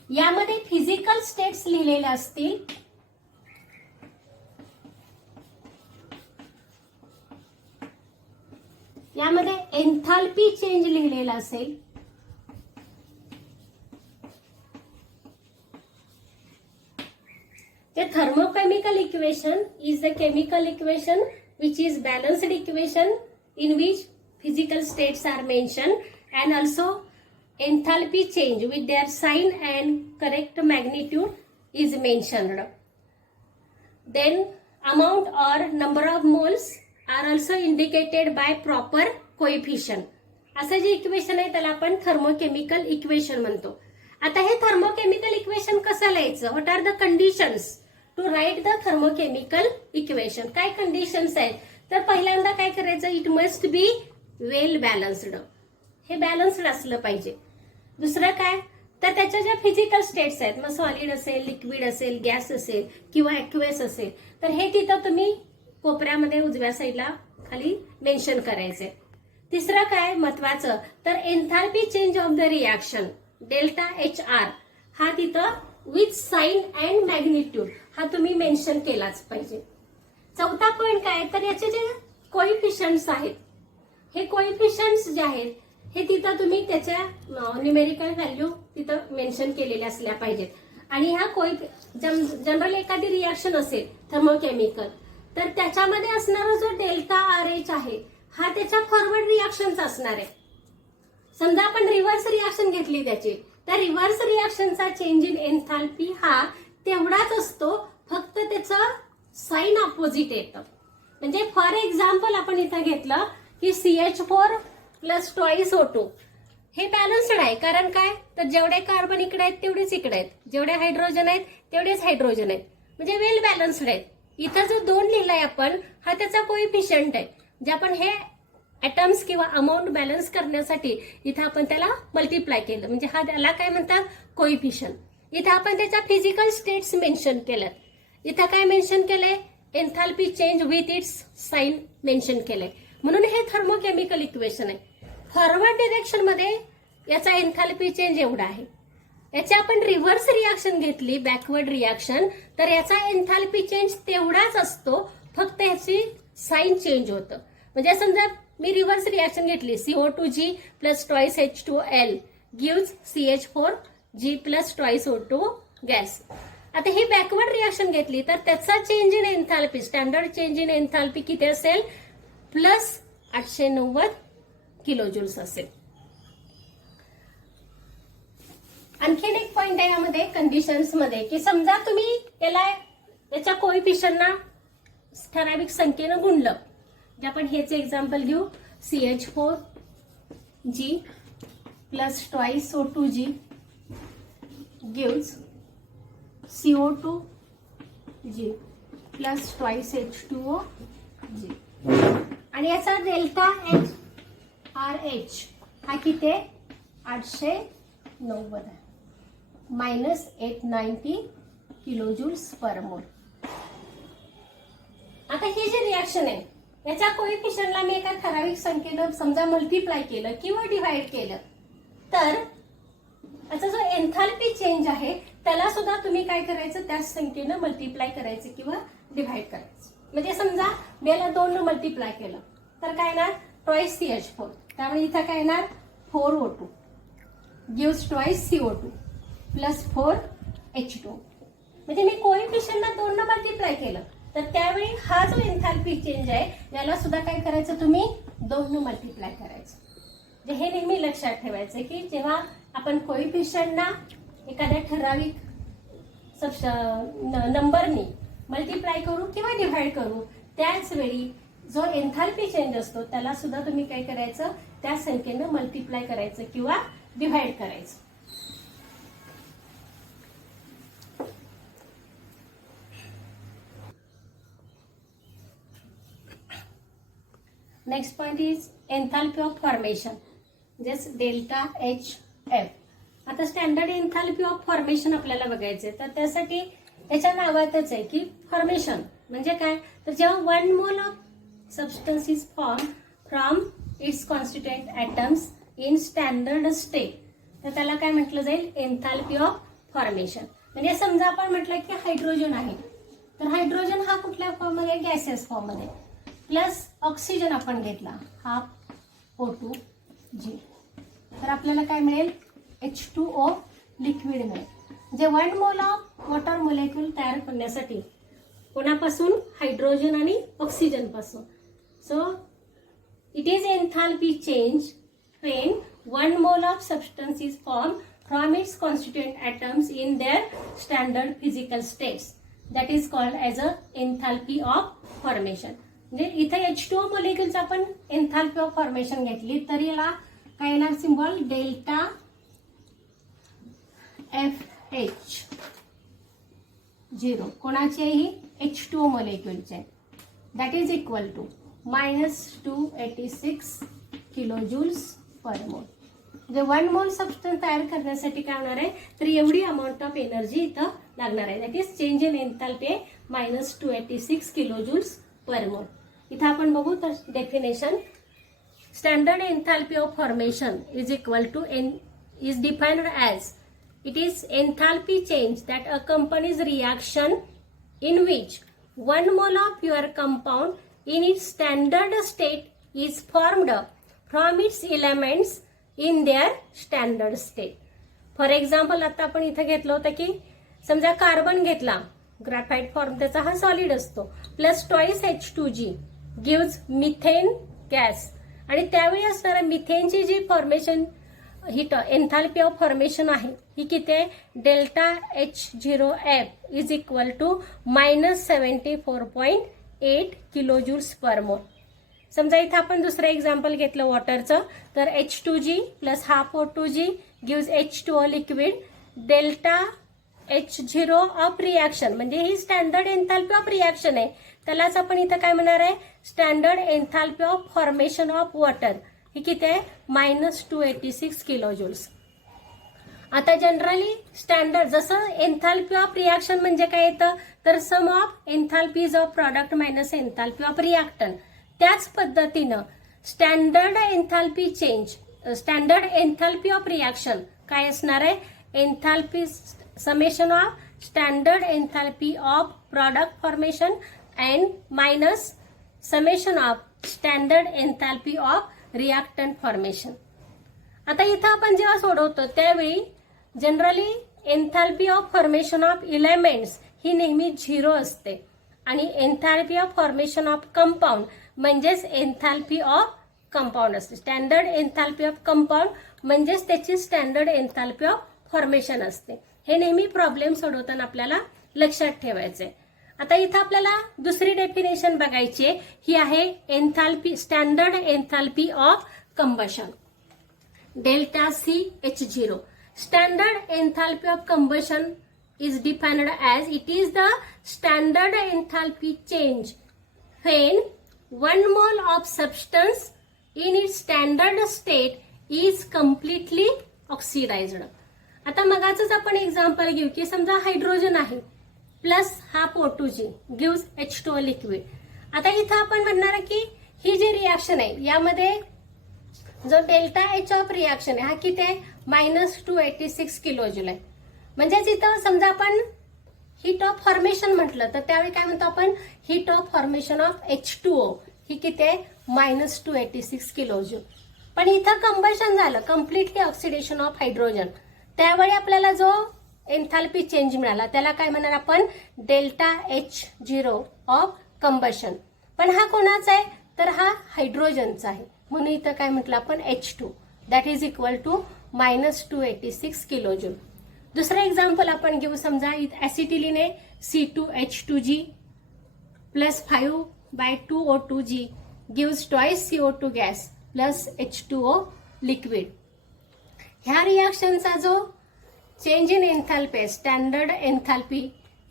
यामध्ये फिजिकल स्टेट्स लिहिलेल्या असतील, यामध्ये एन्थाल्पी चेंज लिहिलेला असेल, the thermochemical equation is the chemical equation which is balanced equation in which physical states are mentioned and also enthalpy change with their sign and correct magnitude is mentioned. Then amount or number of moles are also indicated by proper coefficient. असं जे equation आहे त्याला आपण thermochemical equation म्हणतो. आता हे thermochemical equation कसं लिहायचं, what are the conditions to write the thermochemical equation. काय कंडिशन्स आहेत, तर पहिल्यांदा काय करायचं, it must be well balanced, हे बॅलन्स्ड असलं पाहिजे. दुसरं काय, तर त्याच्या ज्या फिजिकल स्टेट्स आहेत, मग सॉलिड असेल, लिक्विड असेल, गॅस असेल किंवा ॲक्वेस असेल, तर हे तिथं तुम्ही कोपऱ्यामध्ये उजव्या साईडला खाली मेन्शन करायचे. तिसरं काय महत्वाचं, तर enthalpy change of the reaction delta HR हा तिथं विथ साइन अँड मॅग्निट्यूड हा तुम्ही मेन्शन केलाच पाहिजे. चौथा पॉइंट काय, तर याचे जे कोइफिशियंट्स आहेत, हे कोइफिशियंट्स जे आहेत हे तिथं तुम्ही त्याच्या न्यूमेरिकल व्हॅल्यू तिथं मेन्शन केलेल्या असल्या पाहिजेत. आणि ह्या जनरल एखादी रिॲक्शन असेल थर्मोकेमिकल, तर त्याच्यामध्ये असणारा जो डेल्टा RH आहे हा त्याच्या फॉरवर्ड रिॲक्शनचा असणार आहे. समजा आपण रिव्हर्स रिॲक्शन घेतली त्याची, तर रिव्हर्स रिॲक्शनचा चेंज इन एन्थाल्पी हा तेवढाच असतो, फक्त त्याचं साइन अपोजिट येतं. म्हणजे फॉर एक्झाम्पल आपण इथं घेतलं की CH4 प्लस ट्वाईस O2 हे बॅलन्स्ड आहे. कारण काय, तर जेवढे कार्बन इकडे आहेत तेवढेच इकडे आहेत, जेवढे हायड्रोजन आहेत तेवढेच हायड्रोजन आहेत, म्हणजे वेल बॅलन्स्ड आहेत. इथं जो 2 लिहिलाय आपण हा त्याचा कोइफिशियंट आहे. जे आपण हे ॲटम्स किंवा अमाऊंट बॅलन्स करण्यासाठी इथं आपण त्याला मल्टिप्लाय केलं, म्हणजे हा त्याला काय म्हणतात, कोइफिशियंट. इथं आपण त्याच्या फिजिकल स्टेट्स मेन्शन केल्यात. इथं काय मेन्शन केलंय, enthalpy change with its sign mention केलंय. म्हणून हे थर्मोकेमिकल इक्वेशन आहे. फॉरवर्ड डिरेक्शन मध्ये याचा एन्थाल्पी चेंज एवढा आहे. याची आपण रिव्हर्स रिॲक्शन घेतली, बॅकवर्ड रिॲक्शन, तर याचा एन्थाल्पी चेंज तेवढाच असतो, फक्त याची साइन चेंज होतं. म्हणजे समजा मी रिव्हर्स रिॲक्शन घेतली, CO2G plus twice H2L gives CH4G plus twice O2 gas. आता ही बॅकवर्ड रिॲक्शन घेतली तर त्याचा change in enthalpy, standard change in enthalpy किती असेल, प्लस 890 किलोजूल्स असेल. आणखीन एक पॉइंट आहे यामध्ये कंडिशन्स मध्ये, की समजा तुम्ही याच्या कोइफिशियंटना ठराविक संख्येनं गुणलं. जे आपण हेच एक्झाम्पल घेऊ, CH4G plus twice O2G gives CO2G plus twice H2OG. आणि याचा डेल्टा RH हा किती आहे, 890 आहे, मायनस 890 किलोजूल्स पर मोल. आता ही जी रिॲक्शन आहे याच्या कोइफिशियंटला मी एका ठराविक संख्येनं समजा मल्टिप्लाय केलं किंवा डिव्हाइड केलं, तर याचा जो एन्थाल्पी चेंज आहे त्याला सुद्धा तुम्ही काय करायचं, त्याच संख्येनं मल्टिप्लाय करायचं किंवा डिव्हाइड करायचं. म्हणजे समजा मी याला 2 न मल्टिप्लाय केलं तर काय येणार, ट्वाईस CH4, त्यामुळे इथं काय येणार 4O2 gives twice CO2 plus 4H2. म्हणजे मी कोइफिशियंटला 2 न मल्टिप्लाय केलं तर त्यावेळी हा जो एन्थाल्पी चेंज आहे याला सुद्धा काय करायचं, तुम्ही 2 न मल्टिप्लाय करायचं. म्हणजे हे नेहमी लक्षात ठेवायचं की जेव्हा आपण कोइफिशियंटना एखाद्या ठराविक नंबरनी मल्टिप्लाय करू किंवा डिव्हाइड करू, त्याच वेळी जो एन्थाल्पी चेंज असतो त्याला सुद्धा तुम्ही काय करायचं, त्या संख्येनं मल्टिप्लाय करायचं किंवा डिव्हाइड करायचं. Next point is enthalpy of formation, जस डेल्टा HF. आता स्टँडर्ड एन्थाल्पी ऑफ फॉर्मेशन आपल्याला बघायचे, तर त्यासाठी याच्या नावातच आहे की फॉर्मेशन म्हणजे काय, तर जेव्हा 1 mole of substance is formed from its constituent atoms in standard state, तर त्याला काय म्हटलं जाईल, एन्थाल्पी ऑफ फॉर्मेशन. म्हणजे समजा आपण म्हटलं की हायड्रोजन आहे, तर हायड्रोजन हा कुठल्या फॉर्म मध्ये, गॅसेस फॉर्म मध्ये, प्लस ऑक्सिजन आपण घेतला हाफ O2G, तर आपल्याला काय मिळेल, H2O लिक्विड मिळेल. म्हणजे 1 मोल ऑफ वॉटर मोलेक्युल तयार करण्यासाठी कोणापासून, हायड्रोजन आणि ऑक्सिजन पासून. So it is enthalpy change when 1 mole of substance is formed from its constituent atoms in their standard physical states. That is called as a enthalpy of formation. म्हणजे इथे H2O मोलेक्युलचा आपण enthalpy of formation घेतली तर याला काय येणार, symbol delta FH0. कोणाची आहे ही, H2O मोलेक्युलचे. That is equal to -286 kilojoules per mole. म्हणजे 1 मोल सबस्टन्स तयार करण्यासाठी काय होणार आहे, तर एवढी अमाऊंट ऑफ एनर्जी इथं लागणार आहे. That is change in enthalpy आहे -286 किलोजूल्स पर मोल. इथं आपण बघू तर definition, standard enthalpy of formation is equal to is defined as it is enthalpy change that accompanies reaction in which 1 mole of your compound in its standard state is formed from its elements in their standard state. For example आता आपण इथं घेतलं होतं की समजा carbon घेतला, graphite form त्याचा हा सॉलिड असतो, plus twice H2G gives methane gas. आणि त्यावेळी असणारा मिथेनची जी फॉर्मेशन ही एन्थाल्पी ऑफ फॉर्मेशन आहे ही किती आहे, delta H0F is equal to -74.8 kilojoules per mole. समजा इथं आपण दुसरं एक्झाम्पल घेतलं वॉटरचं, तर H2G plus half O2G gives H2O liquid. Delta H0 of reaction म्हणजे ही स्टँडर्ड एन्थाल्पी ऑफ रिॲक्शन आहे, त्यालाच आपण इथं काय म्हणणार आहे, standard enthalpy of formation of water. ही किती आहे, -286 किलोजूल्स. आता जनरली स्टँडर्ड जसं एन्थाल्पी ऑफ रिॲक्शन म्हणजे काय येतं, तर sum of enthalpies of product minus enthalpy of reactant. त्याच पद्धतीनं standard enthalpy change, standard enthalpy of reaction काय असणार आहे, enthalpy summation of standard enthalpy of product formation and minus summation of standard enthalpy of reactant formation. आता इथं आपण जेव्हा सोडवतो त्यावेळी generally enthalpy of formation of elements ही नेहमी 0 असते आणि enthalpy of formation of compound म्हणजेच एन्थाल्पी ऑफ कंपाऊंड असते. स्टँडर्ड एन्थाल्पी ऑफ कंपाऊंड म्हणजेच त्याची स्टँडर्ड एन्थाल्पी ऑफ फॉर्मेशन असते. हे नेहमी प्रॉब्लेम सोडवताना आपल्याला लक्षात ठेवायचे. आता इथं आपल्याला दुसरी डेफिनेशन बघायची आहे, ही आहे enthalpy, standard enthalpy of combustion. Delta CH0. Standard enthalpy of combustion is defined as it is the standard enthalpy change when 1 mole of substance in its standard state is completely oxidized. आता मगाचंच आपण example घेऊ की समजा hydrogen आहे plus half O2G gives H2O liquid. आता इथं आपण म्हणणार की ही जी रिॲक्शन आहे यामध्ये जो डेल्टा H ऑफ रिॲक्शन आहे हा किती आहे, -286 किलोजूल आहे. म्हणजेच इथं समजा आपण हीट ऑफ फॉर्मेशन म्हटलं तर त्यावेळी काय म्हणतो आपण, heat of formation of H2O ही किती आहे, -286 किलोजूल. पण इथं कंबशन झालं, कम्प्लिटली ऑक्सिडेशन ऑफ हायड्रोजन, त्यावेळी आपल्याला जो एन्थाल्पी चेंज मिळाला त्याला काय म्हणणार आपण, डेल्टा H0 ऑफ कंबशन. पण हा कोणाचा आहे, तर हा हायड्रोजनचा आहे, म्हणून इथं काय म्हटलं आपण H2 that is equal to -286 kilojoule. दुसरं एक्झाम्पल आपण घेऊ. समजा ऍसिटिलीन आहे C2H2G plus 5/2 O2G gives twice CO2 gas plus H2O liquid. ह्या रिॲक्शनचा जो चेंज इन एन्थाल्पी आहे, स्टँडर्ड एन्थाल्पी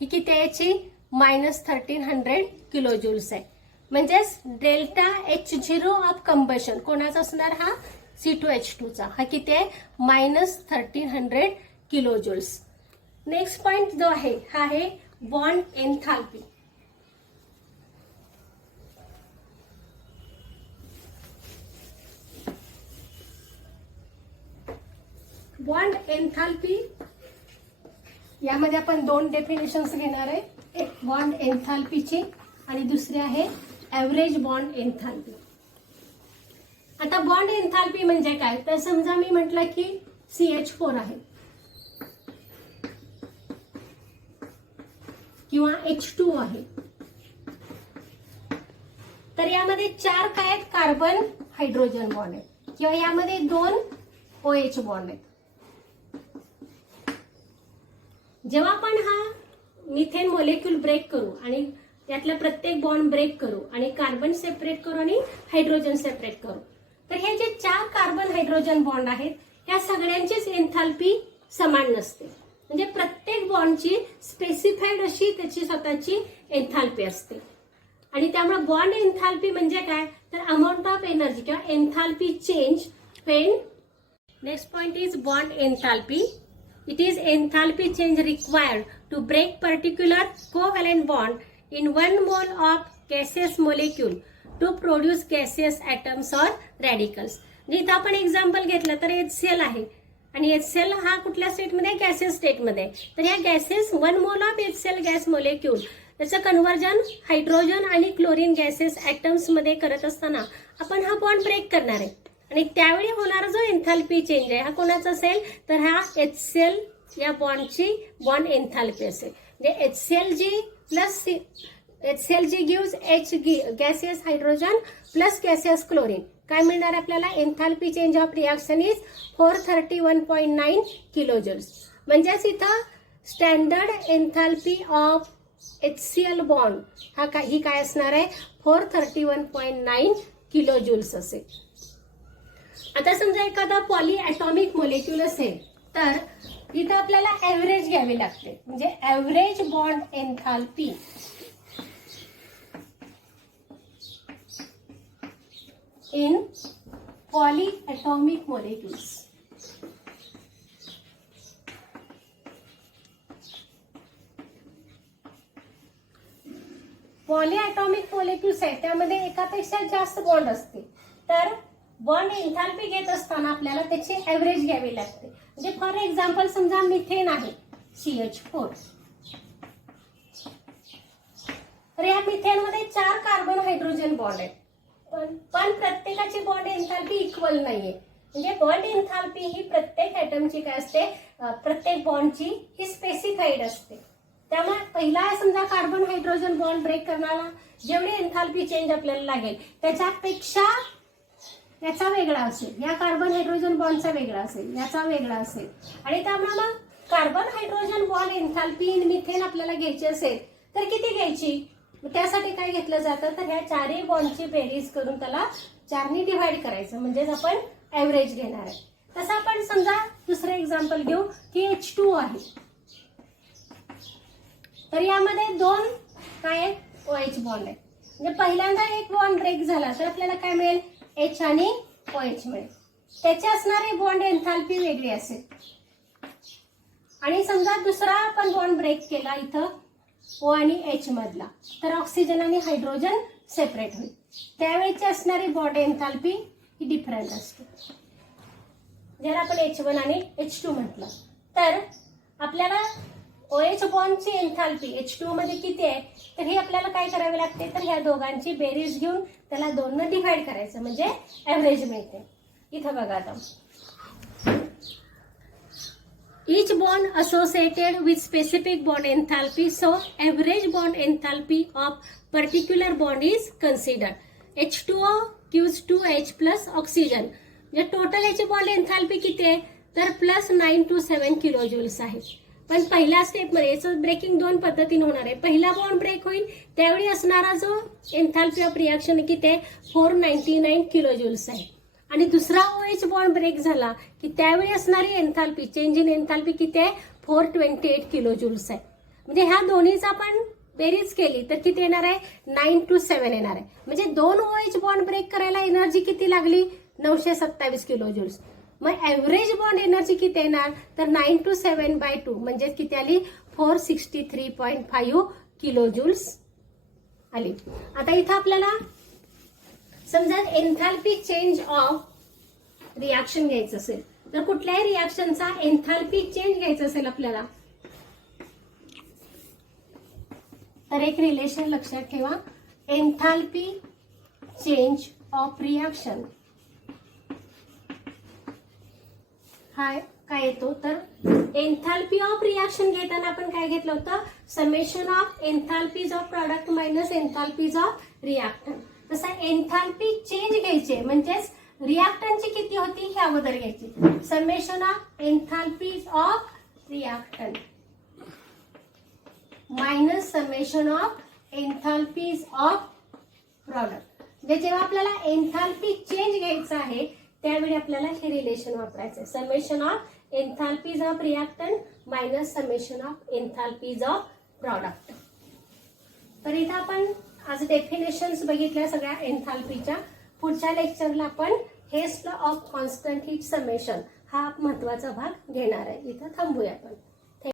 ही किती आहे याची, -1300 किलोजूल्स आहे. म्हणजेच डेल्टा H0 ऑफ कंबशन कोणाचा असणार, हा C2H2चा, हा किती आहे, -1300 किलोजूल्स. नेक्स्ट पॉइंट जो आहे हा आहे बॉन्ड एन्थाल्पी. बॉन्ड एन्थाल्पी यामध्ये आपण 2 डेफिनेशन्स घेणार आहे, एक बॉन्ड एन्थाल्पीची आणि दुसरी आहे ऍव्हरेज बॉन्ड एन्थाल्पी. आता बॉन्ड एन्थाल्पी म्हणजे काय, तर समजा मी म्हटलं की CH4 आहे किंवा H2O आहे, तर यामध्ये 4 काय आहेत, कार्बन हायड्रोजन बॉन्ड आहेत किंवा यामध्ये 2 OH बॉन्ड आहेत. जेव्हा आपण हा मिथेन मोलेक्यूल ब्रेक करू आणि यातला प्रत्येक बॉन्ड ब्रेक करू आणि कार्बन सेपरेट करू आणि हायड्रोजन सेपरेट करू, तर हे जे 4 कार्बन हायड्रोजन बॉन्ड आहेत या सगळ्यांचीच एन्थाल्पी समान नसते. म्हणजे प्रत्येक बॉन्डची स्पेसिफाईड अशी त्याची स्वतःची एन्थाल्पी असते. आणि त्यामुळे बॉन्ड एन्थाल्पी म्हणजे काय, तर अमाऊंट ऑफ एनर्जी किंवा enthalpy change when. Next point is bond enthalpy. It is enthalpy change required to break particular covalent bond in 1 mole of gaseous molecule to produce gaseous atoms or radicals. इथं आपण example घेतलं तर HCl आहे आणि HCl हा कुठल्या स्टेटमध्ये, gases स्टेटमध्ये. तर या gases 1 mole of HCl gas molecule त्याचं कन्व्हर्जन हायड्रोजन आणि क्लोरीन गॅसेस ॲटम्स मध्ये करत असताना आपण हा बॉन्ड ब्रेक करणार आहे आणि त्यावेळी होणारा जो एन्थाल्पी चेंज आहे हा कोणाचा असेल, तर हा HCl या बॉन्डची बॉन्ड एन्थाल्पी असेल. म्हणजे HClG plus HClG gives H gaseous hydrogen plus gaseous chlorine. काय मिळणार आपल्याला, enthalpy change of reaction is 431.9 kilojoules. म्हणजेच इथं standard enthalpy of HCl bond ही काय असणार आहे 431.9 किलो जूल्स असेल. आता समजा एखादा पॉली ॲटॉमिक मोलेक्युल असेल तर इथं आपल्याला ॲव्हरेज घ्यावी लागते. म्हणजे average bond enthalpy in poly atomic molecules. Poly atomic molecules आहे त्यामध्ये एकापेक्षा जास्त बॉन्ड असते. तर बॉन्ड एन्थाल्पी घेत असताना आपल्याला त्याची ॲव्हरेज घ्यावी लागते. म्हणजे फॉर एक्झाम्पल समजा मिथेन आहे CH4. तर या मिथेनमध्ये 4 कार्बन हायड्रोजन बॉन्ड आहेत. पण प्रत्येकाची बॉन्ड एन्थाल्पी इक्वल नाहीये. म्हणजे बॉन्ड एन्थाल्पी ही प्रत्येक ॲटमची काय असते प्रत्येक बॉन्डची ही स्पेसिफाईड असते. त्यामुळे पहिला समजा कार्बन हायड्रोजन बॉन्ड ब्रेक करण्याला जेवढी एन्थाल्पी चेंज आपल्याला लागेल त्याच्यापेक्षा याचा वेगळा असेल. या कार्बन हायड्रोजन बॉन्डचा वेगळा असेल, याचा वेगळा असेल. आणि त्यामुळे मग carbon hydrogen bond enthalpy in methane आपल्याला घ्यायची असेल तर किती घ्यायची. त्यासाठी काय घेतलं जातं तर ह्या चारही बॉन्डची बेरीज करून त्याला 4ने डिव्हाइड करायचं. म्हणजेच आपण ॲव्हरेज घेणार आहे. तसं आपण समजा दुसरं एक्झाम्पल घेऊ की H2 आहे. तर यामध्ये 2 काय आहेत OH बॉन्ड आहे. म्हणजे पहिल्यांदा एक बॉन्ड ब्रेक झाला तर आपल्याला काय मिळेल H आणि OH मिळेल. त्याची असणारी बॉन्ड एन्थाल्पी वेगळी असेल. आणि समजा दुसरा आपण बॉन्ड ब्रेक केला इथं O आणि H मधला तर ऑक्सिजन आणि हायड्रोजन सेपरेट होईल. त्यावेळेची असणारी बॉन्ड एन्थाल्पी ही डिफरंट असते. जर आपण H1 आणि H2 म्हटलं तर आपल्याला OH बॉन्डची एन्थाल्पी H2 मध्ये किती आहे तर हे आपल्याला काय करावे लागते तर ह्या दोघांची बेरीज घेऊन त्याला 2ने डिव्हाइड करायचं म्हणजे ॲव्हरेज मिळते. इथं बघा आता each bond associated with specific bond enthalpy, so average bond enthalpy of particular bond is considered. H2O gives 2H plus oxygen. म्हणजे टोटल याची बॉन्ड एन्थाल्पी किती आहे तर +9 to 7 किलो जूल्स आहे. पण पहिल्या स्टेपमध्ये याचं ब्रेकिंग 2 पद्धतीने होणार आहे. पहिला बॉन्ड ब्रेक होईल त्यावेळी असणारा जो एन्थाल्पी ऑफ रिॲक्शन किती आहे 499 किलो जूल्स आहे. आणि दुसरा OH बॉन्ड ब्रेक झाला की त्यावेळी असणारी एन्थाल्पी चेंज इन एन्थाल्पी किती आहे 428 किलो जूल्स आहे. म्हणजे ह्या दोन्हीचा आपण बेरीज केली तर किती येणार आहे 9 to 7 येणार आहे. म्हणजे 2 OH बॉन्ड ब्रेक करायला एनर्जी किती लागली 927 किलो जूल्स. मग ॲव्हरेज बॉन्ड एनर्जी किती येणार तर 9 to 7/2 म्हणजे किती आली 463.5 किलो जूल्स आली. आता इथं आपल्याला समजा एन्थाल्पी चेंज ऑफ रिॲक्शन घ्यायचं असेल तर कुठल्याही रिॲक्शनचा एन्थाल्पी चेंज घ्यायचं असेल आपल्याला तर एक रिलेशन लक्षात ठेवा. एन्थाल्पी चेंज ऑफ रिॲक्शन हा काय येतो तर एन्थाल्पी ऑफ रिॲक्शन घेताना आपण काय घेतलं होतं summation of enthalpies of product minus enthalpies of reactant. तसं एन्थाल्पी चेंज घ्यायचे म्हणजेच रिॲक्टंटची किती होती हे अगोदर घ्यायची. Summation of enthalpies of reactant minus summation of enthalpies of product. म्हणजे जेव्हा आपल्याला एन्थाल्पी चेंज घ्यायचं आहे त्यावेळी आपल्याला हे रिलेशन वापरायचं आहे. Summation of enthalpies of reactant minus summation of enthalpies of product. तर इथं आपण आज डेफिनेशन्स बघितल्या सगळ्या एन्थाल्पीच्या. पुढच्या लेक्चरला आपण Hess's of constant heat summation हा महत्वाचा भाग घेणार आहे. इथं थांबूया आपण.